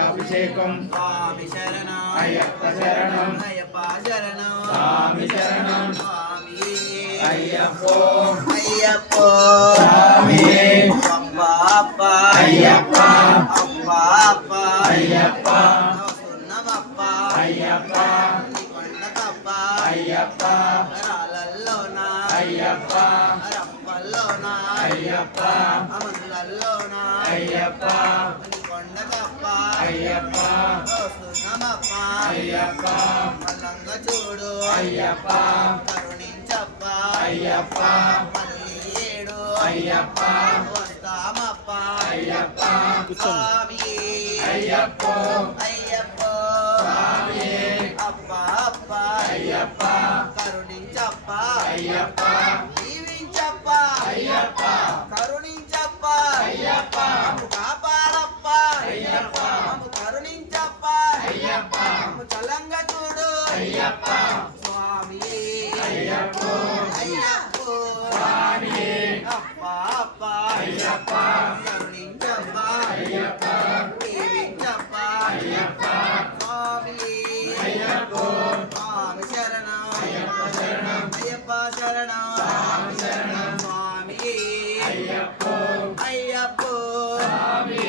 అభిషేకం స్వామి శరణం అయ్యప్ప శరణం అయ్యప్ప శరణం స్వామి శరణం స్వామి అయ్యప్పో అయ్యప్పో స్వామి అప్ప అప్ప అయ్యప్ప అప్ప అప్ప అయ్యప్ప సున్నమప్ప అయ్యప్ప కొండకప్ప అయ్యప్ప రాలల్లోన అయ్యప్ప రప్పల్లోన అయ్యప్ప అమల్లల్లోన అయ్యప్ప కొండకప్ప అయ్యప్ప సున్నమప్ప అయ్యప్ప మల్లంగ చూడు అయ్యప్ప కరుణించప్ప అయ్యప్ప మళ్ళీ ఏడు అయ్యప్ప వస్తామప్ప అయ్యప్ప స్వామి అయ్యప్ప అయ్యప్ప స్వామి అప్ప అప్ప అయ్యప్ప కరుణించప్ప అయ్యప్ప జీవించప్ప అయ్యప్ప కరుణించప్ప అయ్యప్ప కాపాడప్ప అయ్యప్ప కరుణించప్ప అయ్యప్ప చలంగ చూడు అయ్యప్ప స్వామి అయ్యప్ప అయ్యప్ప స్వామి అప్ప అప్ప అయ్యప్ప కరుణించప్ప అయ్యప్ప జీవించప్ప అయ్యప్ప స్వామి అయ్యప్ప స్వామి శరణం అయ్యప్ప శరణం అయ్యప్ప శరణం స్వామి శరణం స్వామి అయ్యప్ప అయ్యప్ప స్వామి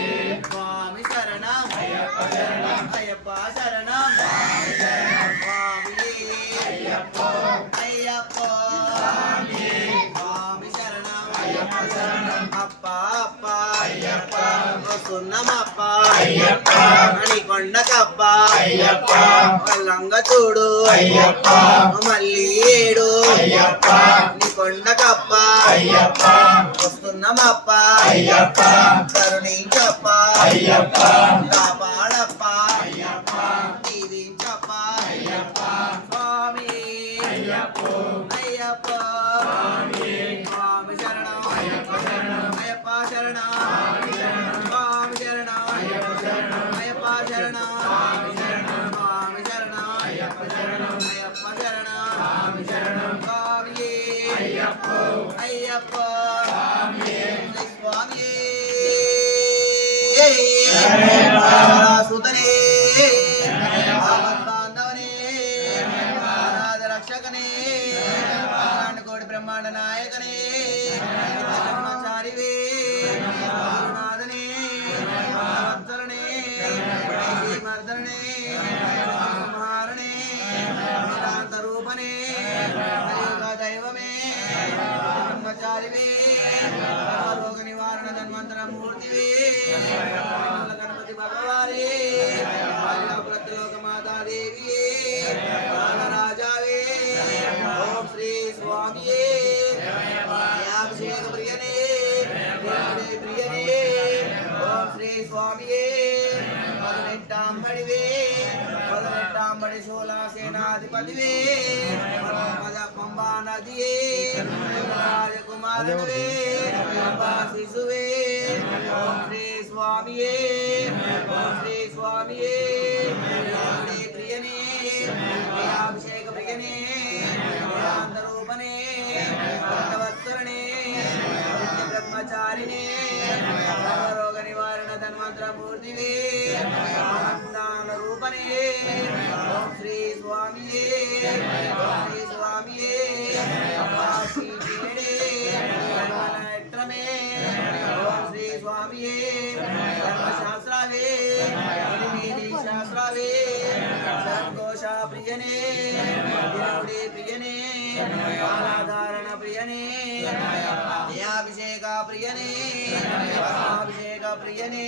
స్వామి శరణం అయ్యప్ప శరణం అయ్యప్ప శరణం స్వామి శరణం స్వామి అయ్యప్ప అయ్యప్ప స్వామి స్వామి శరణం అయ్యప్ప శరణం అప్ప అప్ప అయ్యప్ప సున్నమప్ప అయ్యప్ప మణికొండకప్ప అయ్యప్ప వల్లంగ చూడు అయ్యప్ప మళ్ళీ ఏడు అయ్యప్ప కొండకప్ప అయ్యప్ప వస్తున్నమప్ప అయ్యప్ప కరుణించప్ప అయ్యప్ప కాపాడప్ప అయ్యప్ప దీవించప్ప అయ్యప్ప స్వామి అయ్యప్ప అయ్యప్ప స్వామి స్వామి శరణం అయ్యప్ప శరణం అయ్యప్ప శరణం స్వామి శరణం అయ్యప్ప శరణం అయ్యప్ప శరణం స్వామి శరణం స్వామి శరణం అయ్యప్ప శరణం అయ్యప్ప శరణం స్వామి శరణం స్వామి అయ్యప్ప అయ్యప్ప స్వామి స్వామి సుతనే బాంధవనే అనాథ రక్షకనే కోటి బ్రహ్మాండ నాయకనే బ్రహ్మచారివే గురునాథనే వత్సలనే మర్దనే సంహారణే వేదాంత రూపనే దైవమే బ్రహ్మచారివే రోగ నివారణ ధన్వంతర మూర్తివే గణపతి భగవానే ప్రతిలోక మాతాదేవి రాజావే ఓం శ్రీ స్వామియే అభిషేక ప్రియనే ప్రియనే ఓం శ్రీ స్వామియే పదినెట్టాంబడివే పదినెట్టాంబడి శూలాసేనాధిపతివే పంబా నదియే రాజకుమారువే శిశువే ఓం శ్రీ స్వామియే ఓం శ్రీ స్వామియే ప్రియనే అభిషేక ప్రియనే రూపనే వత్సరణే బ్రహ్మచారిణే రోగ నివారణ ధన్వంతర మూర్తివే రూపనే ఓం శ్రీ స్వామియే ఓం శ్రీ స్వామియే ఓం శ్రీ స్వామియే ధర్మశాస్త్రావే శాస్త్రావే సంతోష ప్రియనే ప్రియనే బాలాధారణ ప్రియనే అభిషేక ప్రియనే అభిషేక ప్రియనే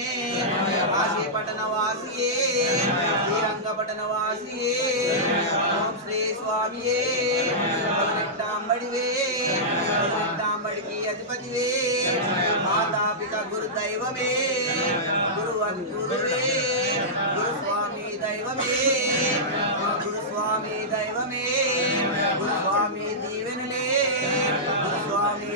కాశీ పట్టణ వాసియే శ్రీరంగ పట్టణ వాసియే ఓం శ్రీ స్వామియే పదినెట్టాంబడివే పదినెట్టాంబడికి అధిపతివే మాతాపిత గురు దైవమే గురువే గురుస్వామి దైవమే గురుస్వామి దైవమే గురుస్వామి దీవెనలే గురుస్వామి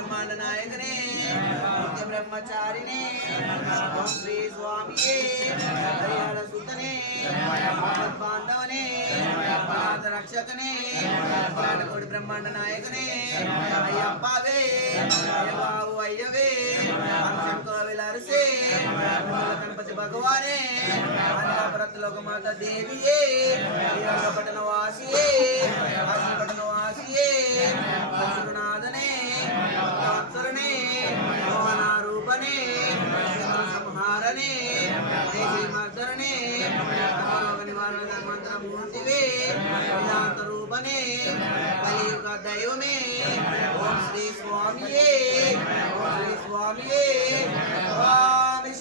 ब्रह्मांड नायकने नित्य ब्रह्मचारिणे ओम श्री स्वामिये हरिहर सुतने भगवत बांधवने अनाथ रक्षकने कोटि ब्रह्मांड नायकने अय्यप्पावे अय्यबाबु अय्यवे अंशं कोविलरसे गणपति भगवाने अनापरत लोकमाता देविये पटन वासिये पटन वासिये गुरुनाथने भक्तवत्सलने मोहनारूपने संहारने देशी मर्दने मनोग निवारण मंत्र मूर्तिवे वेदांत रूपने कलियुग दैवमे ओम श्री स्वामिये स्वामी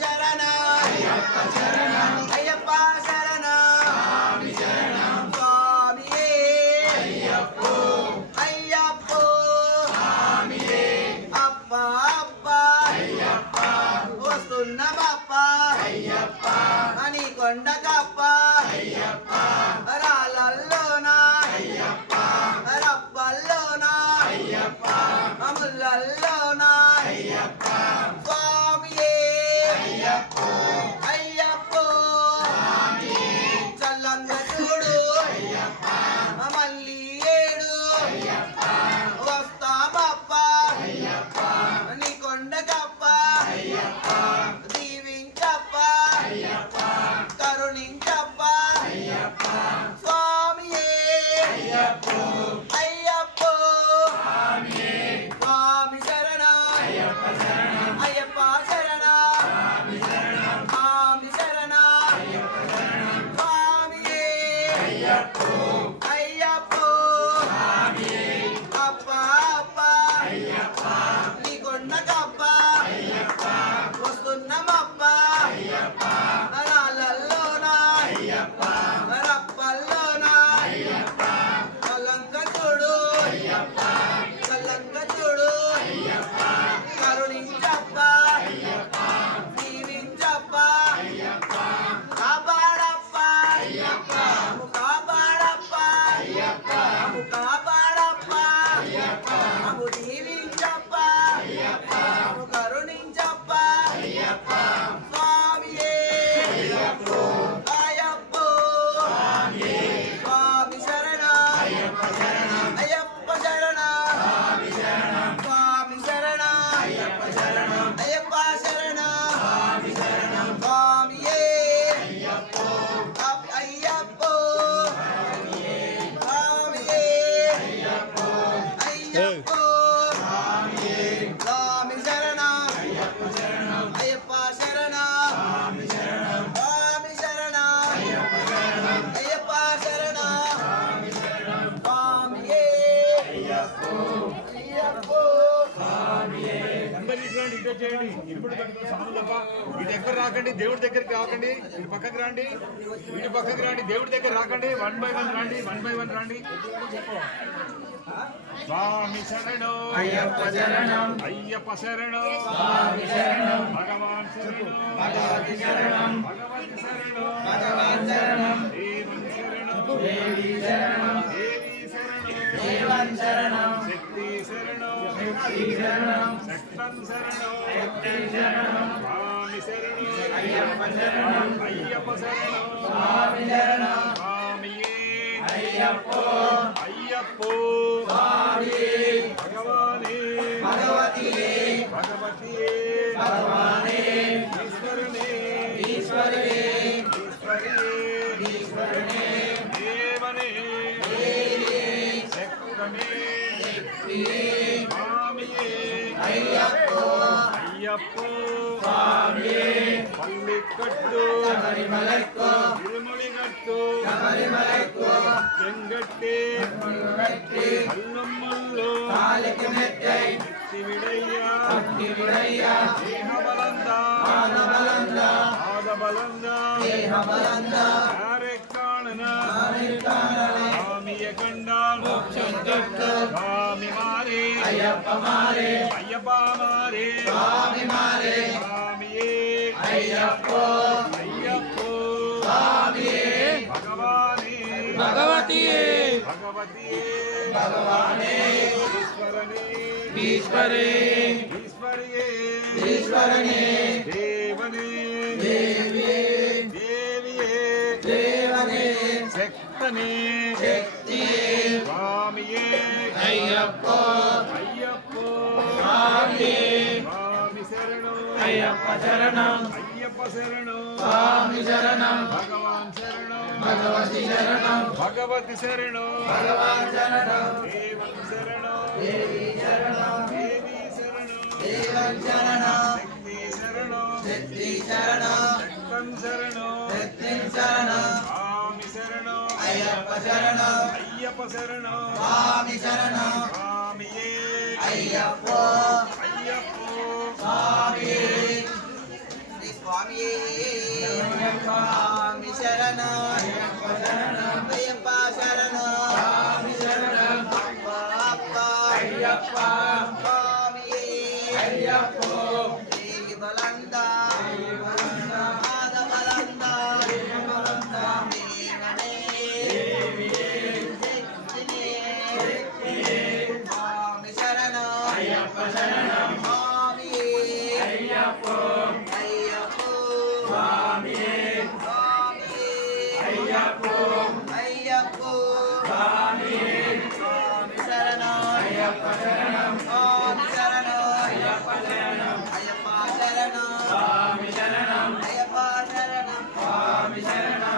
शरण अय्यप्पा शरण स्वामिये अय्यप्पो अप्पा अप्पा वस्तुन्न बाप्पा मणि కొండ కప్ప రాళ్ళల్లోనా రప్పల్లోనా అములల్లోనా స్వామియే అయ్యప్పో చల్లంగ చూడు మళ్ళీ ఏడు వస్తా బాప్ప నీ కొండ కప్ప దీవించప్ప కరుణించప్ప స్వామియే అయ్యప్పో స్వామి శరణ అయ్యప్ప శరణ స్వామి శరణ స్వామియే అయ్యప్పో అప్ప అప్ప నీ కొండ కప్ప వస్తున్నమప్ప రాళ్ళల్లోనా రప్పల్లోనా కలంక చూడు కరుణించప్ప దీవించప్ప కాపాడప్ప కాపాడప్ప కాపాడప్ప దీవించప్ప కరుణించప్ప స్వామియే అయ్యప్పో స్వామి శరణ అయ్యప్ప శరణ స్వామి శరణ అయ్యప్ప శరణ స్వామియే అయ్యప్పో స్వామియే అయ్యప్పో స్వామి శరణ అయ్యప్ప శరణ స్వామి శరణ అయ్యప్ప శరణ స్వామియే అయ్యప్పో అందరూ ఇట్లాంటి ఇటు చేయండి. ఇప్పుడు సాము తప్ప ఇటు ఎక్కడ రాకండి, దేవుడి దగ్గరికి రాకండి. ఇటు పక్కకి రండి, ఇటు పక్కకి రండి, దేవుడి దగ్గర రాకండి. 1 by 1 రండి, 1 by 1 రండి. స్వామి శరణం అయ్యప్ప శరణం అయ్యప్ప శరణం స్వామి శరణం భగవాన్ శరణం భగవతి శరణం భగవతి శరణం భగవాన్ శరణం దేవన్ శరణం దేవి శరణం దేవి శరణం దేవన్ శరణం శక్తి శరణం శక్తి శరణం శక్తం శరణం శక్తి శరణం స్వామి శరణం అయ్యప్ప శరణం అయ్యప్ప శరణం స్వామి శరణం స్వామియే అయ్యప్పో అయ్యప్పో స్వామి భగవానే భగవతియే భగవతియే భగవానే ఈశ్వరునే ఈశ్వరుడే ఈశ్వరియే దేవనే శక్తమే స్వామియే అయ్యప్పో అయ్యప్పో స్వామియే పల్లికట్టు శబరిమలైకో తిరుముడిగట్టు శబరిమలైకో చెంగట్టి గట్టి కల్లుమ్మల్లు కాలికి మెట్టై శివిడయ్యా శివుడయ్యా దేహబలంద పాదబలంద పాదబలంద దేహబలంద ಯಾರೆಕ್ಕಾಣನ ఆనిర్కాణలే ಸ್ವಾಮಿಯ ಕಂಡಾಲ್ మోక్షం చెట్టు ಸ್ವಾಮಿ ಮಾರೇ అయ్యప్ప మారే ಅಯ್ಯಪ್ಪ ಮಾರೇ స్వామి మారే ಸ್ವಾಮಿಯೇ అయ్యప్పో ಅಯ್ಯಪ್ಪೋ స్వామియే ಭಗವಾನೇ భగవతియే ಭಗವತಿಯೇ భగవానే ಈಶ್ವರನೇ ईश्वरे ईश्वरिये ईश्वरने देवने देविये देविये देवने शक्तने शक्तिये स्वामिये अय्यप्पो अय्यप्पो स्वामिये स्वामी शरणो अय्यप्प शरणं अय्यप्प शरणो स्वामी शरणं भगवान शरणो भगवती शरणं भगवती शरणो भगवान शरणं देवं शरणो देवी शरणं देवी शरणो देवं शरणं शक्ति शरणो शक्ति शरणं शक्तं शरणो शक्तिं शरणं स्वामी शरणो अय्यप्प शरणं अय्यप्प शरणो स्वामी शरणं स्वामिये అయ్యప్పో अय्यप्पो स्वामिये శ్రీ స్వామియే స్వామి శరణం अय्यप्प शरणं అయ్యప్ప శరణం स्वामी शरणं అప్ప अय्यप्प స్వామియే अय्यप्पो దేవి బలంద देवनन्द పాద బలంద देवनन्द దేవనే देविये శక్తినే शक्तिये స్వామి శరణం अय्यप्प शरणं స్వామియే अय्यप्पो అయ్యప్పో स्वामिये స్వామియే अय्यप्पो అయ్యప్పో स्वामिये స్వామి శరణం अय्यप्प शरणं స్వామి శరణం अय्यप्प शरणं అయ్యప్ప శరణం स्वामी शरणं అయ్యప్ప శరణం स्वामी शरणं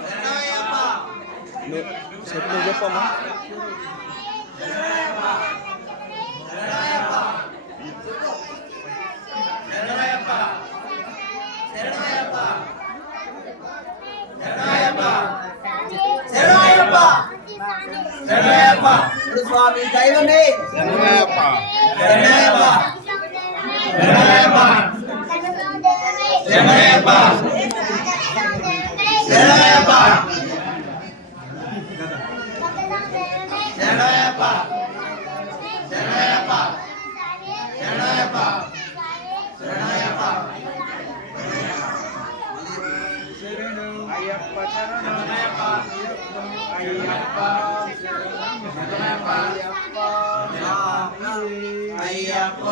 శరణయ్యప్ప చెప్పమ్మా శరణయ్యప్ప శరణయ్యప్ప శరణయ్యప్ప శరణయ్యప్ప శరణయ్యప్ప శరణయ్యప్ప స్వామి దైవమే శరణయ్యప్ప శరణయ్యప్ప శరణయ్యప్ప శరణయ్యప్ప శరణయ్యప్ప శరణయ్యప్ప శరణయ్యప్ప శరణయ్యప్ప శరణయ్యప్ప अय्यप्प शरणो अय्यप्प అయ్యప్ప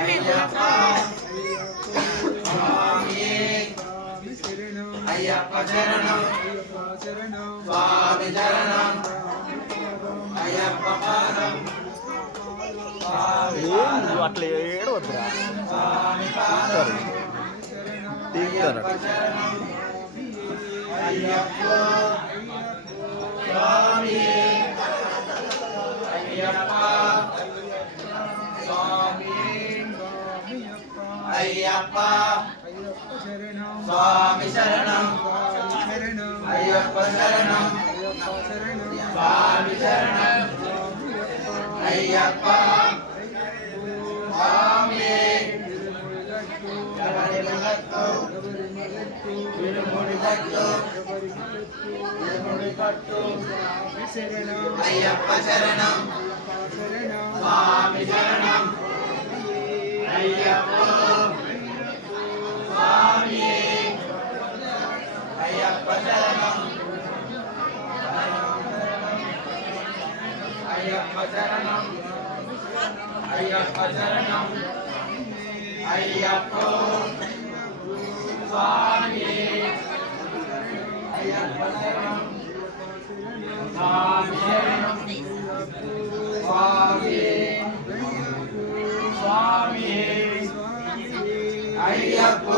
అయ్యప్ప స్వామి అయ్యప్ప శరణం స్వామి శరణం అయ్యప్ప పాదం నువ్వు అట్లా ఏడవద్దురా తీస్తారు అయ్యప్ప స్వామి అయ్యప్ప స్వామి అయ్యప్ప స్వామి శరణం అయ్యప్ప శరణం స్వామి శరణం అయ్యప్ప స్వామి శబరిమలతో విరుముడిగట్టు విరుముడిగట్టు అయ్యప్ప శరణం స్వామి శరణం అయ్యప్ప స్వామి అయ్యప్ప శరణం అయ్యప్ప శరణం అయ్యప్ప శరణం అయ్యప్ప స్వామి అయ్యప్ప శరణం స్వామి శరణం స్వామి స్వామి అయ్యప్ప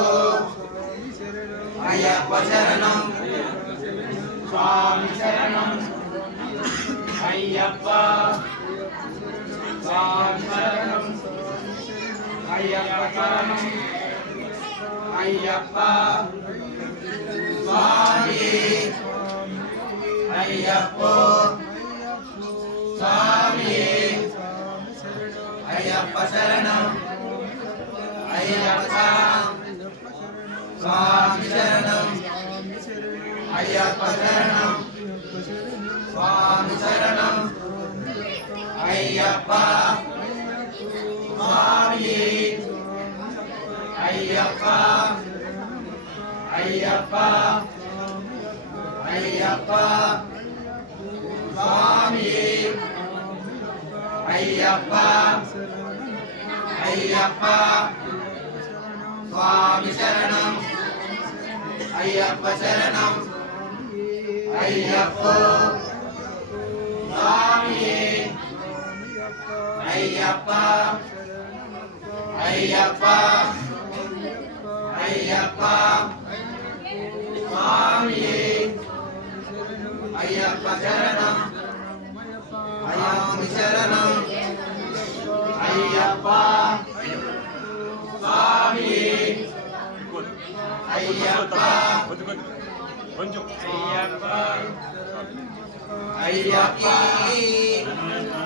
అయ్యప్ప శరణం స్వామి శరణం అయ్యప్ప స్వామి శరణం అయ్యప్ప శరణం అయ్యప్ప స్వామి అయ్యప్ప స్వామి అయ్యప్ప శరణం అయ్యప్ప స్వామి శరణం అయ్యప్ప శరణం స్వామి శరణం అయ్యప్ప స్వామి అయ్యప్ప అయ్యప్ప అయ్యప్ప స్వామి అయ్యప్ప అయ్యప్ప స్వామి శరణం అయ్యప్ప శరణం అయ్యప్ప స్వామియే అయ్యప్ప అయ్యప్ప అయ్యప్ప స్వామియే అయ్యప్ప శరణం స్వామి శరణం అయ్యప్ప స్వామియే అయ్యప్ప కొంచెం అయ్యప్ప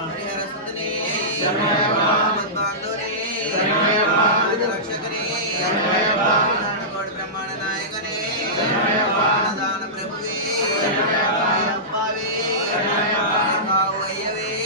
హరిహర సుతనే శరణయ్యప్ప రక్షకనే